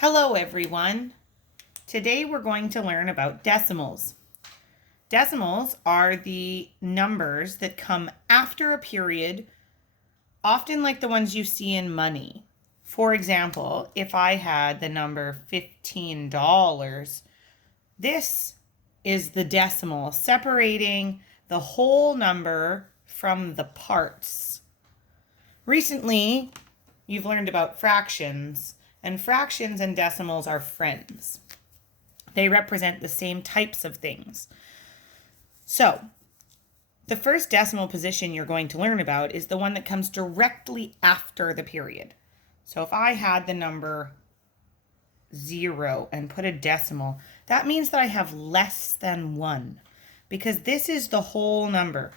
Hello everyone. Today we're going to learn about decimals. Decimals are the numbers that come after a period, often like the ones you see in money. For example, if I had the number $15, this is the decimal separating the whole number from the parts. Recently, you've learned about fractions. And fractions and decimals are friends. They represent the same types of things. So, the first decimal position you're going to learn about is the one that comes directly after the period. So if I had the number 0 and put a decimal, that means that I have less than 1, because this is the whole number,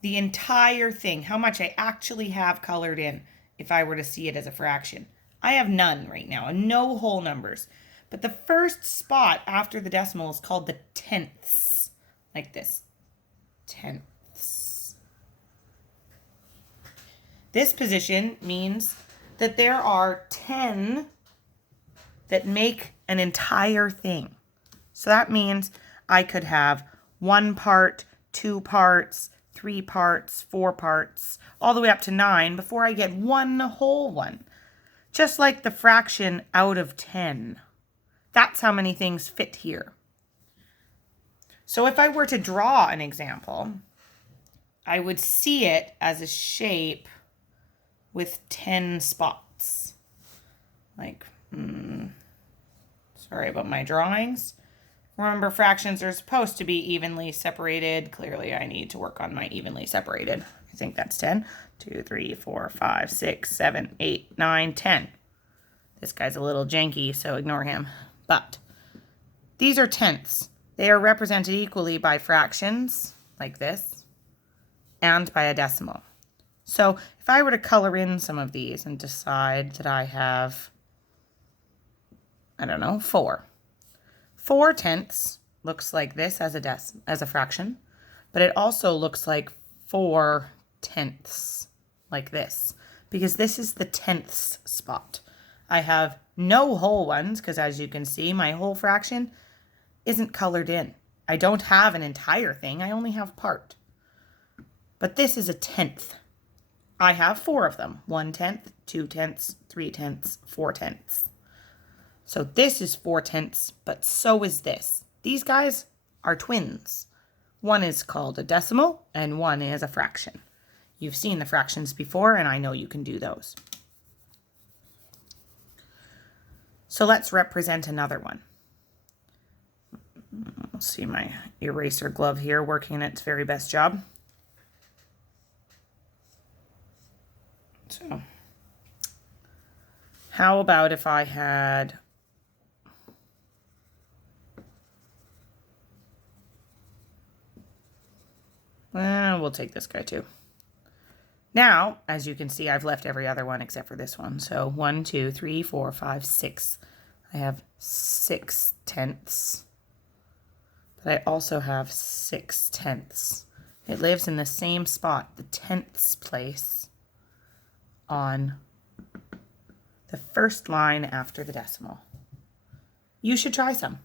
the entire thing, how much I actually have colored in if I were to see it as a fraction. I have none right now, and no whole numbers. But the first spot after the decimal is called the tenths, like this. Tenths. This position means that there are 10 that make an entire thing. So that means I could have 1 part, 2 parts, 3 parts, 4 parts, all the way up to 9 before I get one whole one. Just like the fraction out of 10. That's how many things fit here. So if I were to draw an example, I would see it as a shape with 10 spots. Like, sorry about my drawings. Remember, fractions are supposed to be evenly separated. Clearly, I need to work on my evenly separated. I think that's 10. 2, 3, 4, 5, 6, 7, 8, 9, 10. This guy's a little janky, so ignore him. But these are tenths. They are represented equally by fractions, like this, and by a decimal. So if I were to color in some of these and decide that I have, 4. 4 tenths looks like this as a fraction, but it also looks like 4 tenths, like this, because this is the tenths spot. I have no whole ones, because as you can see, my whole fraction isn't colored in. I don't have an entire thing, I only have part. But this is a tenth. I have 4 of them. 1 tenth, 2 tenths, 3 tenths, 4 tenths. So this is 4 tenths, but so is this. These guys are twins. One is called a decimal, and one is a fraction. You've seen the fractions before, and I know you can do those. So let's represent another one. I'll see my eraser glove here working its very best job. So, how about if I had we'll take this guy too. Now, as you can see, I've left every other one except for this one. So 1, 2, 3, 4, 5, 6. I have 6 tenths. But I also have 6 tenths. It lives in the same spot, the tenths place, on the first line after the decimal. You should try some.